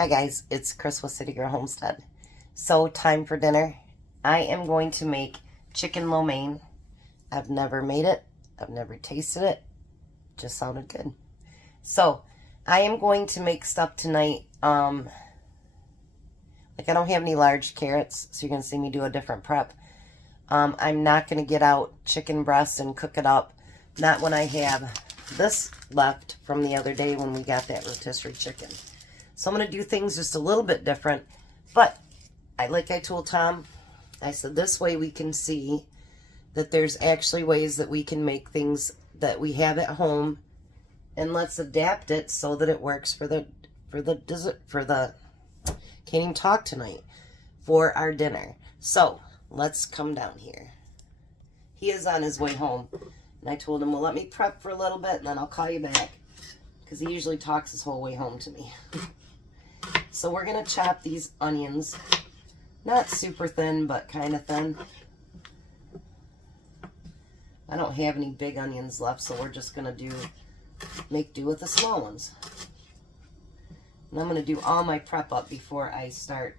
Hi guys, it's Chris with City Girl Homestead. So time for dinner. I am going to make chicken lo mein. I've never made it. I've never tasted it. Just sounded good. So I am going to make stuff tonight. Like I don't have any large carrots, so you're going to see me do a different prep. I'm not going to get out chicken breast and cook it up. Not when I have this left from the other day when we got that rotisserie chicken. So I'm going to do things just a little bit different. But like I told Tom, I said this way we can see that there's actually ways that we can make things that we have at home, and let's adapt it so that it works for the dessert, can't even talk tonight, for our dinner. So let's come down here. He is on his way home, and I told him, well, let me prep for a little bit and then I'll call you back, because he usually talks his whole way home to me. So we're going to chop these onions, not super thin, but kind of thin. I don't have any big onions left, so we're just going to make do with the small ones. And I'm going to do all my prep up before I start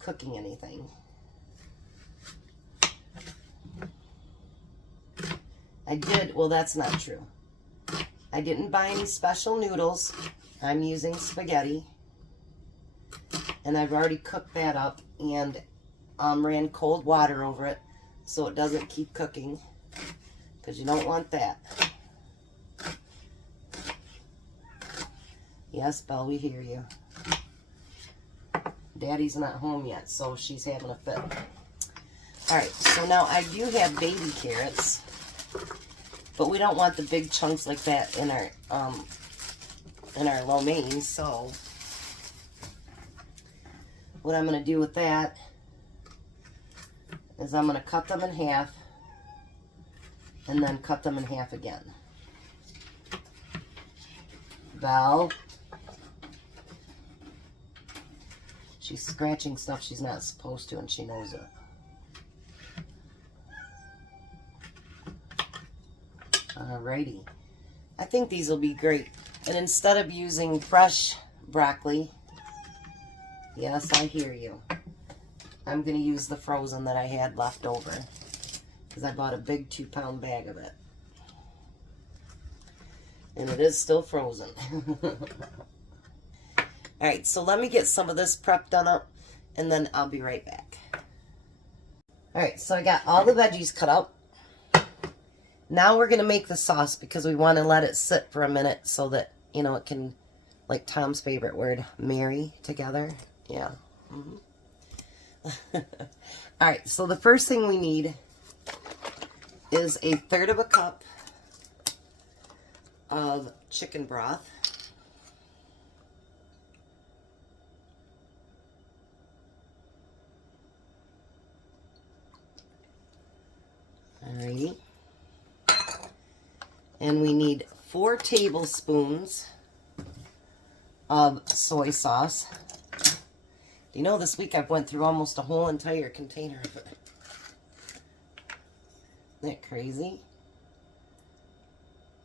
cooking anything. Well, that's not true. I didn't buy any special noodles. I'm using spaghetti. And I've already cooked that up and ran cold water over it so it doesn't keep cooking, because you don't want that. Yes, Belle, we hear you. Daddy's not home yet, so she's having a fit. Alright, so now I do have baby carrots, but we don't want the big chunks like that in our lo mein, so what I'm going to do with that is I'm going to cut them in half and then cut them in half again. Belle. She's scratching stuff she's not supposed to, and she knows it. Alrighty. I think these will be great. And instead of using fresh broccoli, yes, I hear you, I'm going to use the frozen that I had left over, because I bought a big 2-pound bag of it. And it is still frozen. Alright, so let me get some of this prep done up, and then I'll be right back. Alright, so I got all the veggies cut up. Now we're going to make the sauce, because we want to let it sit for a minute so that, you know, it can, like Tom's favorite word, marry together. Yeah. Alright, so the first thing we need is 1/3 cup of chicken broth. Alrighty. And we need 4 tablespoons of soy sauce. You know, this week I've went through almost a whole entire container of it. Isn't that crazy?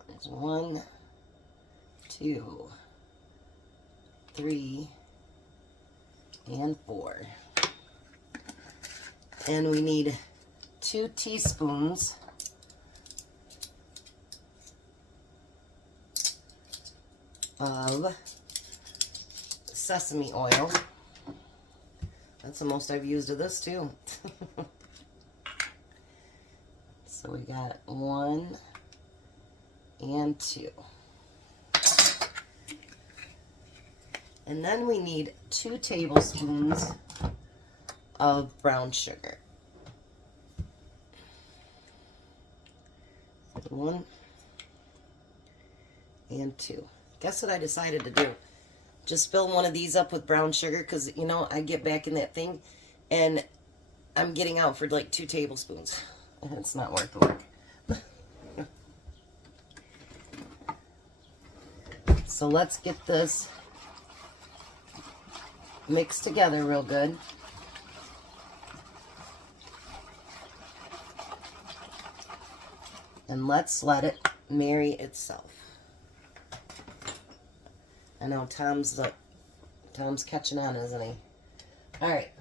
There's 1, 2, 3, and 4. And we need 2 teaspoons of sesame oil. That's the most I've used of this too. So we got 1 and 2. And then we need 2 tablespoons of brown sugar. 1 and 2. Guess what I decided to do? Just fill one of these up with brown sugar, because, you know, I get back in that thing and I'm getting out for like 2 tablespoons. It's not worth the work. So let's get this mixed together real good. And let's let it marry itself. I know Tom's Tom's catching on, isn't he? Alright.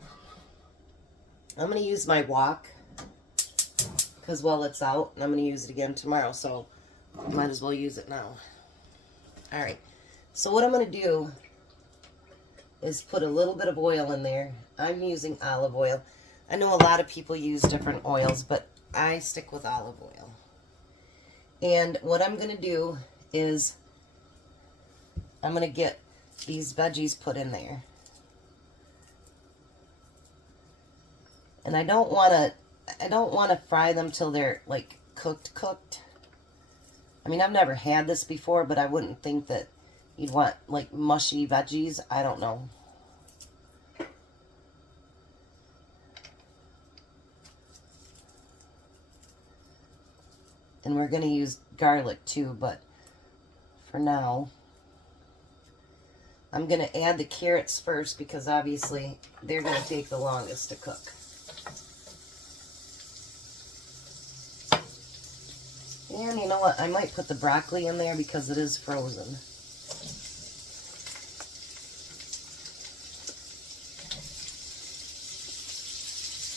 I'm going to use my wok because, well, it's out, and I'm going to use it again tomorrow, so might as well use it now. Alright. So what I'm going to do is put a little bit of oil in there. I'm using olive oil. I know a lot of people use different oils, but I stick with olive oil. And what I'm going to do is I'm going to get these veggies put in there. And I don't want to fry them till they're like cooked. I mean, I've never had this before, but I wouldn't think that you'd want like mushy veggies. I don't know. And we're going to use garlic too, but for now, I'm going to add the carrots first because obviously they're going to take the longest to cook. And you know what? I might put the broccoli in there because it is frozen.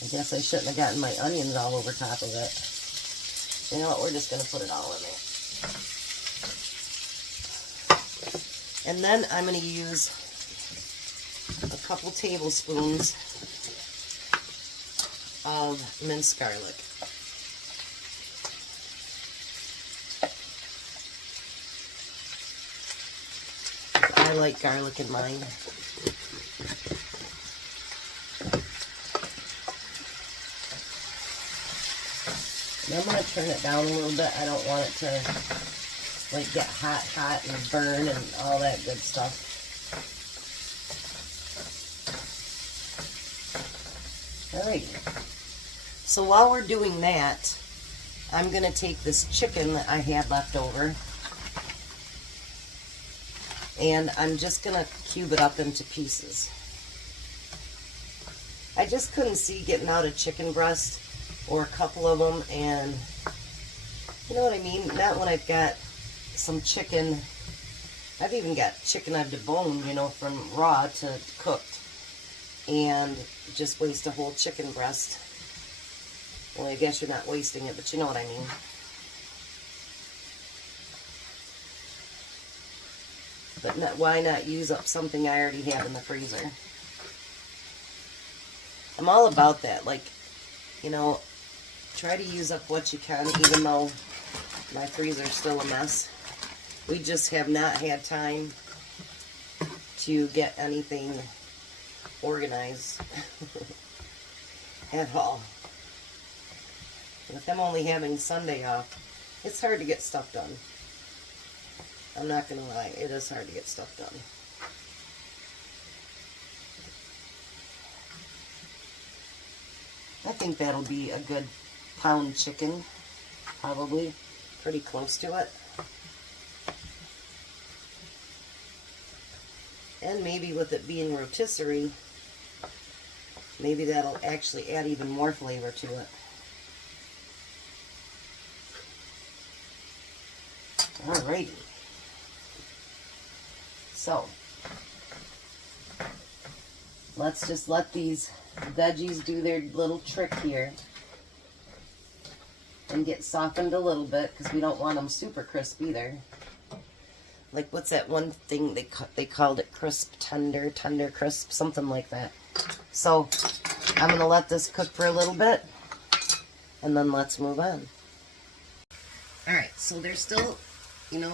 I guess I shouldn't have gotten my onions all over top of it. You know what? We're just going to put it all in there. And then I'm going to use a couple tablespoons of minced garlic. I like garlic in mine. And I'm going to turn it down a little bit. I don't want it to like get hot and burn and all that good stuff. Alrighty. So while we're doing that, I'm going to take this chicken that I had left over, and I'm just going to cube it up into pieces. I just couldn't see getting out a chicken breast or a couple of them, and you know what I mean? Not when I've got some chicken. I've even got chicken I've deboned, you know, from raw to cooked, and just waste a whole chicken breast. Well, I guess you're not wasting it, but you know what I mean. But why not use up something I already have in the freezer? I'm all about that. Like, you know, try to use up what you can, even though my freezer's still a mess. We just have not had time to get anything organized at all. With them only having Sunday off, it's hard to get stuff done. I'm not going to lie, it is hard to get stuff done. I think that'll be a good pound chicken, probably pretty close to it. And maybe with it being rotisserie, maybe that'll actually add even more flavor to it. Alrighty. So, let's just let these veggies do their little trick here and get softened a little bit, because we don't want them super crisp either. Like, what's that one thing they called it? Crisp, tender crisp, something like that. So I'm going to let this cook for a little bit, and then let's move on. Alright, so they're still, you know,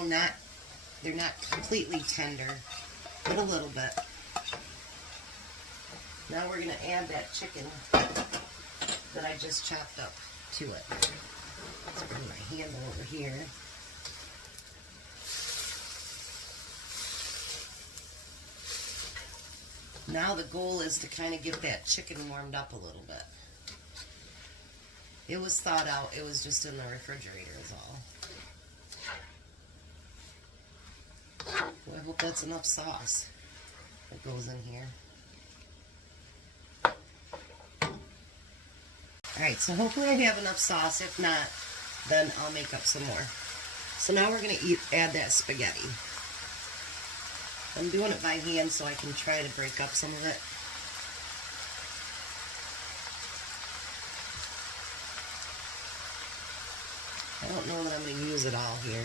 they're not completely tender, but a little bit. Now we're going to add that chicken that I just chopped up to it. Let's bring my handle over here. Now the goal is to kind of get that chicken warmed up a little bit. It was thawed out, it was just in the refrigerator is all. Well, I hope that's enough sauce that goes in here. Alright, so hopefully I have enough sauce. If not, then I'll make up some more. So now we're going to add that spaghetti. I'm doing it by hand so I can try to break up some of it. I don't know that I'm going to use it all here.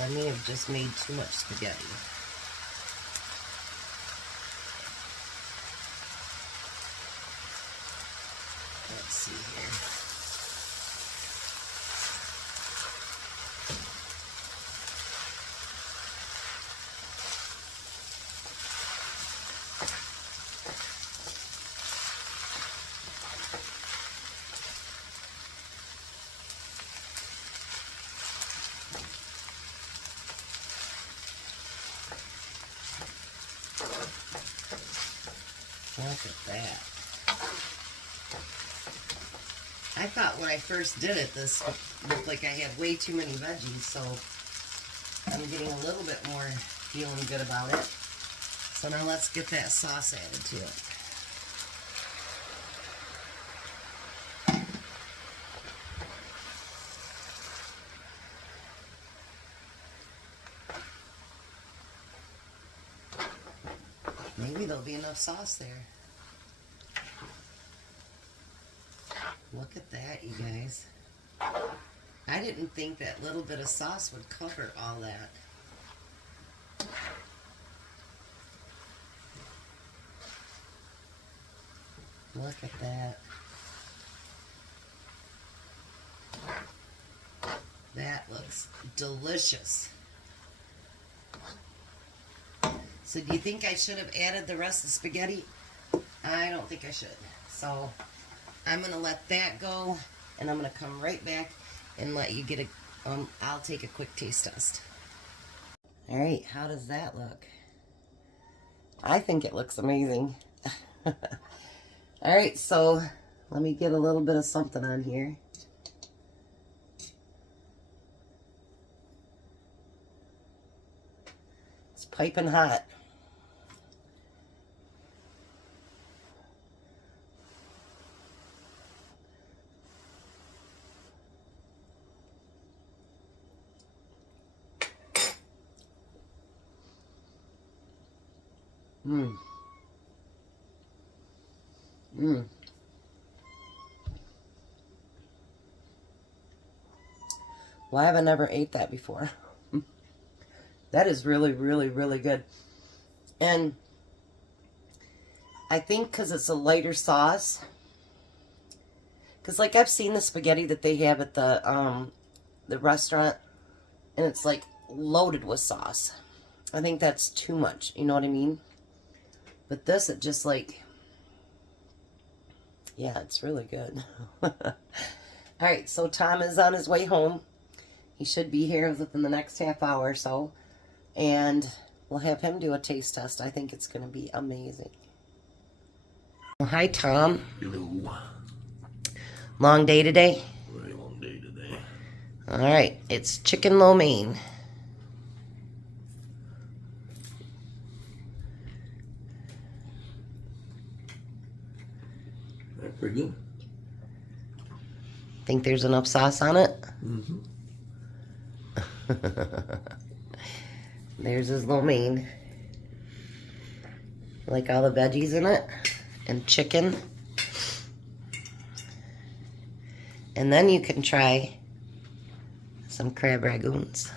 I may have just made too much spaghetti. Let's see here. Look at that. I thought when I first did it, this looked like I had way too many veggies, so I'm getting a little bit more feeling good about it. So now let's get that sauce added to it. Maybe there'll be enough sauce there. Look at that, you guys. I didn't think that little bit of sauce would cover all that. Look at that. That looks delicious. So do you think I should have added the rest of the spaghetti? I don't think I should. So I'm going to let that go, and I'm going to come right back and let you get a, I'll take a quick taste test. All right, how does that look? I think it looks amazing. All right, so let me get a little bit of something on here. It's piping hot. Mmm. Mmm. Why have I never ate that before? That is really, really, really good. And I think because it's a lighter sauce, because like I've seen the spaghetti that they have at the restaurant, and it's like loaded with sauce. I think that's too much, you know what I mean? But this, it just like, yeah, it's really good. All right, so Tom is on his way home. He should be here within the next half hour or so. And we'll have him do a taste test. I think it's going to be amazing. Well, hi, Tom. Hello. Long day today? Very long day today. All right, it's chicken lo mein. That's pretty good. Think there's enough sauce on it? Mm-hmm. There's his lo mein. Like all the veggies in it. And chicken. And then you can try some crab ragoons.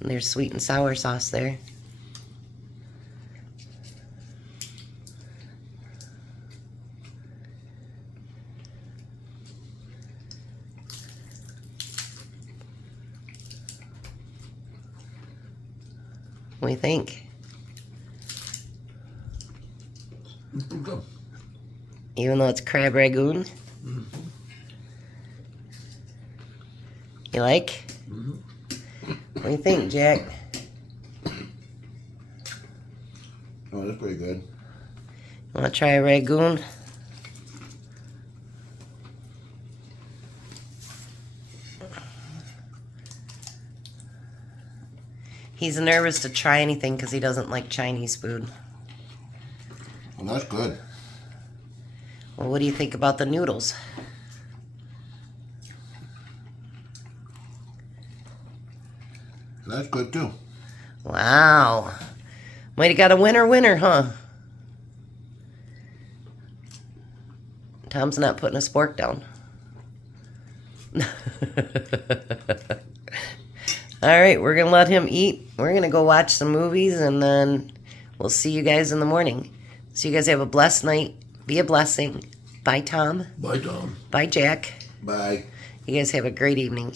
And there's sweet and sour sauce there. What do you think? Good. Even though it's crab ragoon? Mm-hmm. You like? Mm-hmm. What do you think, Jack? Oh, that's pretty good. Want to try a ragoon? He's nervous to try anything because he doesn't like Chinese food. Well, that's good. Well, what do you think about the noodles? That's good too. Wow. Might have got a winner, huh? Tom's not putting a spork down. All right, we're going to let him eat. We're going to go watch some movies, and then we'll see you guys in the morning. So you guys have a blessed night. Be a blessing. Bye, Tom. Bye, Tom. Bye, Jack. Bye. You guys have a great evening.